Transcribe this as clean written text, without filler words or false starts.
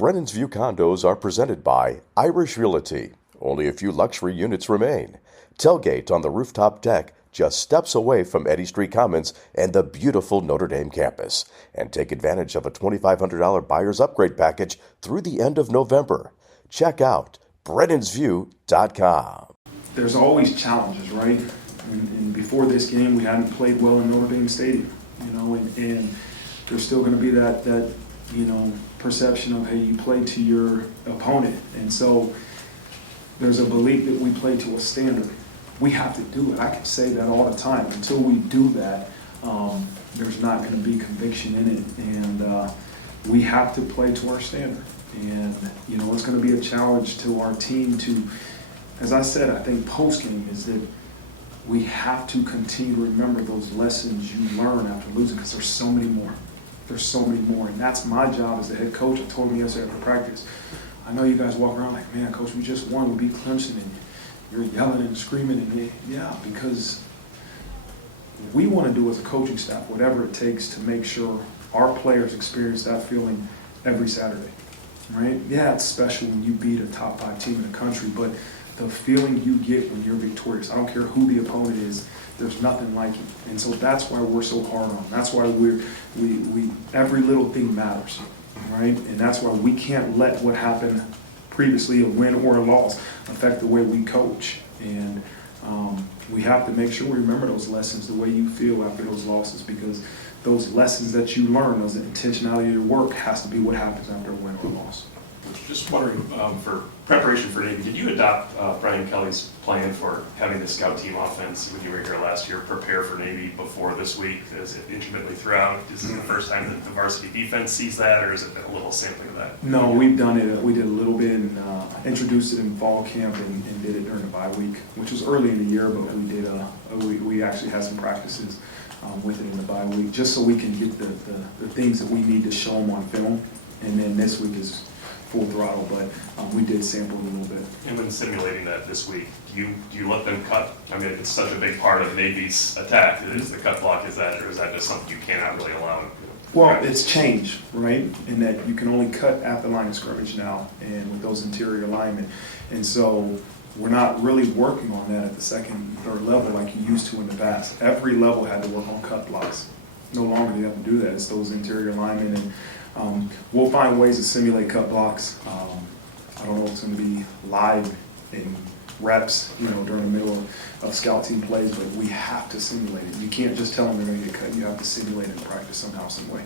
Brennan's View condos are presented by Irish Realty. Only a few luxury units remain. Tailgate on the rooftop deck, just steps away from Eddy Street Commons and the beautiful Notre Dame campus. And take advantage of a $2,500 buyer's upgrade package through the end of November. Check out Brennan'sView.com. There's always challenges, right? And before this game, we hadn't played well in Notre Dame Stadium, and there's still going to be that perception of, hey, you played to your opponent. And so there's a belief that we play to a standard. We have to do it. I can say that all the time. Until we do that, there's not going to be conviction in it. And we have to play to our standard. And, it's going to be a challenge to our team to, as I said, I think post-game is that we have to continue to remember those lessons you learn after losing, because there's so many more. There's so many more, and that's my job as the head coach. I told him yesterday after practice, I know you guys walk around like, man, coach, we just won, we beat Clemson, and you're yelling and screaming, and yeah, because we want to do as a coaching staff whatever it takes to make sure our players experience that feeling every Saturday, right? Yeah, it's special when you beat a top 5 team in the country, but the feeling you get when you're victorious, I don't care who the opponent is, there's nothing like it. And so that's why we're so hard on them. That's why we every little thing matters, right? And that's why we can't let what happened previously, a win or a loss, affect the way we coach. And we have to make sure we remember those lessons, the way you feel after those losses, because those lessons that you learn, those intentionality of your work, has to be what happens after a win or a loss. Just wondering, for preparation for Navy, did you adopt Brian Kelly's plan for having the scout team offense when you were here last year prepare for Navy before this week? Is it intermittently throughout? Is this the first time that the varsity defense sees that, or has it been a little sampling of that? No, we've done it. We did a little bit and introduced it in fall camp and did it during the bye week, which was early in the year, but we did. We actually had some practices with it in the bye week, just so we can get the things that we need to show them on film. And then this week is full throttle, but we did sample a little bit. And when simulating that this week, do you let them cut? I mean, it's such a big part of Navy's attack. Is the cut block, or is that just something you cannot really allow? Well, it's changed, right? In that you can only cut at the line of scrimmage now, and with those interior linemen. And so we're not really working on that at the second, third level like you used to in the past. Every level had to work on cut blocks. No longer do you have to do that. It's those interior linemen, and we'll find ways to simulate cut blocks. I don't know if it's going to be live in reps, during the middle of scout team plays, but we have to simulate it. You can't just tell them they're going to get cut. You have to simulate it in practice somehow, some way.